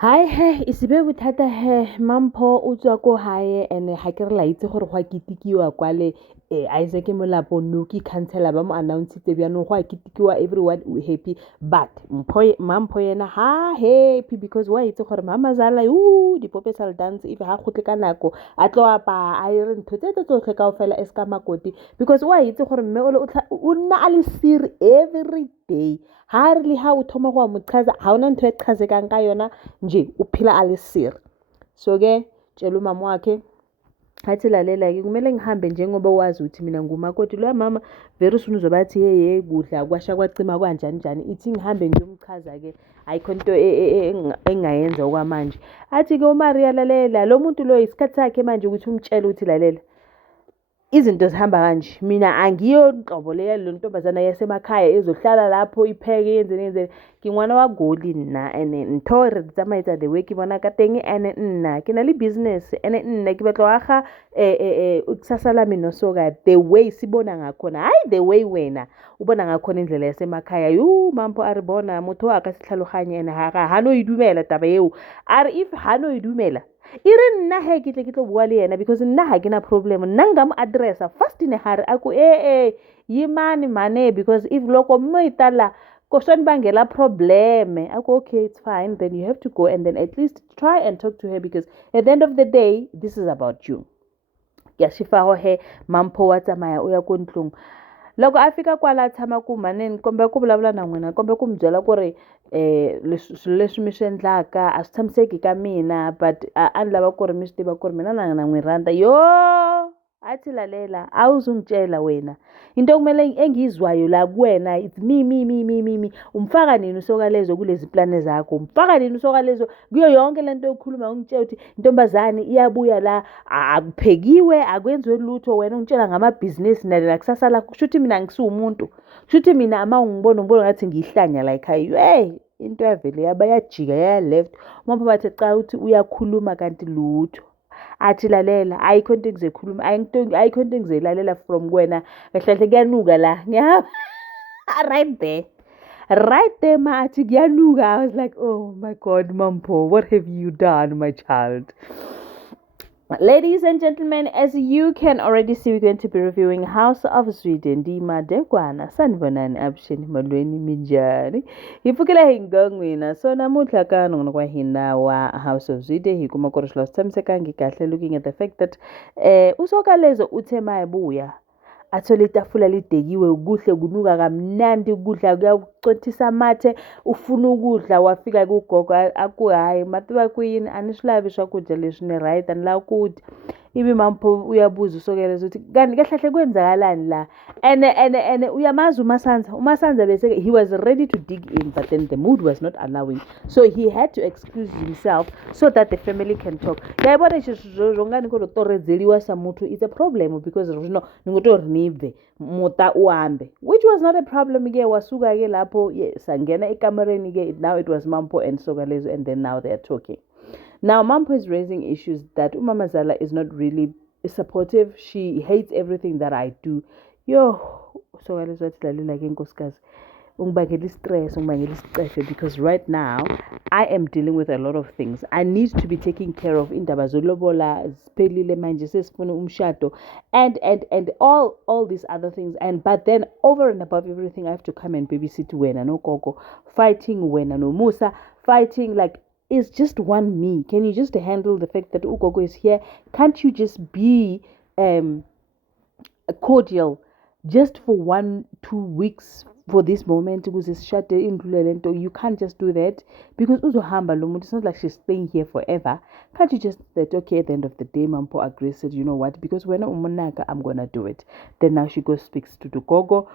Hi he, isibe bothata he, Mampho o tswa ko hae and ha ke re la itse gore go a kitikiwa kwale Isaac Molapo Nuki councillor ba mo announce-itse bjanong go a kitikiwa everyone happy but Mampho yena ha happy because wa itse gore Mama Zala di-popesal dance if ha gotle ka nako a tlo apa a ire ntho tse tsotlhe kaofela e ska makoti because wa itse gore mme o nna a le sere every day ha re le ha o thoma go a mo chaza ha ona ntho e chazekang ka yona nje uphila alisiri so-ke tshela umama wakhe athi lalela-ke kumele ngihambe njengoba wazi ukuthi mina ngumakoti loya mama very soon uzobe athi yeye kudla kwasha kwacima kwanjani njani ithi ngihambe ngiyomchaza-ke ayikho into engingayenza okwamanje athi-ke umaria lalela lo muntu lo isikhathi sakhe manje ukuthi umtshele ukuthi lalela izinto zihamba kanje mina angiyo nhlobo leya lo ntombazana yasemakhaya ezohlala lapho ipheke yenzeni ke ngwana wa Goli nna ene ntho re tsamaetsa the way ke bona ka teng ene nna ke na le business ene nna ke batla aga kusasa lami nosoka the way sibona ngakhona hayi the way wena ubona ngakhona indlela yasemakhaya Mampho a re bona motho wa ka se tlhaloganye ene ha no idumela taba eo a re if ha no idumela e re nna he ke tle ke tlo bua le yena because nna ha ke na problem nna nka mo addressa first ne hare aku yimani mane because if loko mo itala kosani bangela probleme aku okay it's fine then you have to go and then at least try and talk to her because at the end of the day this is about you ke a shifago he Mampho wa tsamaya o ya ko ntlong loko a fika kwala tshama ku maneni kombe ku vulavula na n'wina kombe ku mi byela ku ri swilo leswi mi swi endlaka a swi tshamiseki ka mina but a ni lava ku ri mi swi tiva ku ri mina na n'wi rhandza athi lalela a wu zungitshela wena into okumele engiyizwayo la kuwena it's me umfaka nini usokalezo kulezi plane zakho umfaka nini usokalezo kuyo yonke lento okhuluma ungitshela ukuthi intombazane iyabuya la akuphekiwe akwenziwe lutho wena ungitshela ngamabhizinisi nalena kusasa lakho kusho ukuthi mina ngisumuntu kusho ukuthi mina ama ngibona ngathi ngiyihlanya la ekhaya into yavele yabayajika yaya left Mampho bathe cha uthi uyakhuluma kanti lutho athi lalela ayikho into engizekhuluma ayikho into engizeyilalela from kuwena kahle kahle kuyanuka la ngiyahamba right there ma athi kuyanuka I was like oh my god Mampho what have you done my child. Ladies and gentlemen, as you can already see, we're going to be reviewing House of Sweden. Dima Dekwana, Sanbonan Abshin, Malweni Minjari. Hifukila hingangwina, so namutlha ka nung kwa hina wa House of Sweden. Hikuma koroslo samsekangi kahle looking at the fact that usokalezo uthema ebuya. Athole itafula lidekiwe ukuhle kunuka kamnandi ukudla kuyakucothisa amathe ufuna ukudla wafika kugogo aku hayi mativa kuyini aniswilavi swakudya leswi ni right and la kudya ivi Mampho uyabuza usokeleza ukuthi kanti kahle kwenzakalani la ene uyamazi umasanza bese he was ready to dig in but then the mood was not allowing so he had to excuse himself so that the family can talk yayibona xiswo ngani ko toredzeliwa sa muthu it's a problem because rino ningoto nibve muta uambe which was not a problem ke wasuka ke lapho sangena ekamereni ke now it was Mampho and Sokalezo and then now they are talking. Now, Mampho is raising issues that Umama Zala is not really supportive. She hates everything that I do. So because right now I am dealing with a lot of things. I need to be taking care of indaba zolobola, spelile manje sesifuna umshado and all these other things but then over and above everything I have to come and babysit Wena no Gogo, fighting Wena no Musa, fighting like it's just one me. Can you just handle the fact that Ugogo is here? Can't you just be cordial just for 1-2 weeks for this moment you can't just do that because it's not like she's staying here forever. Can't you just that okay at the end of the day Mampho agrees said you know what because when I'm gonna do it. Then now she goes speaks to the Gogo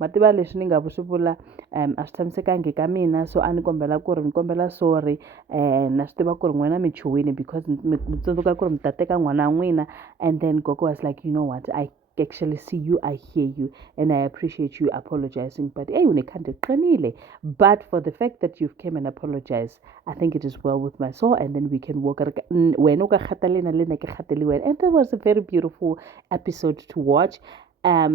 mativa leswi ni nga vuswivula a swi tshamisekangi ka mina so a ni kombela sorry na swi tiva ku ri n'wina mi chuwile because mi tsundzuka ku ri mi ta teka n'wana wa n'wina and then Gogo was like you know what I actually see you, I hear you, and I appreciate you apologizing. But but for the fact that you've came and apologized, I think it is well with my soul, and then we can walk. And that was a very beautiful episode to watch. A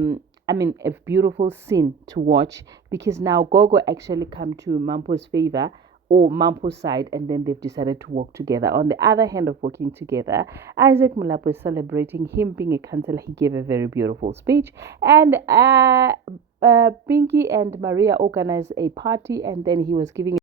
beautiful scene to watch because now Gogo actually come to Mampho's favor or Mampo's side, and then they've decided to work together. On the other hand of working together, Isaac Mulapo is celebrating him being a councillor. He gave a very beautiful speech, and Pinky and Maria organized a party, and then he was giving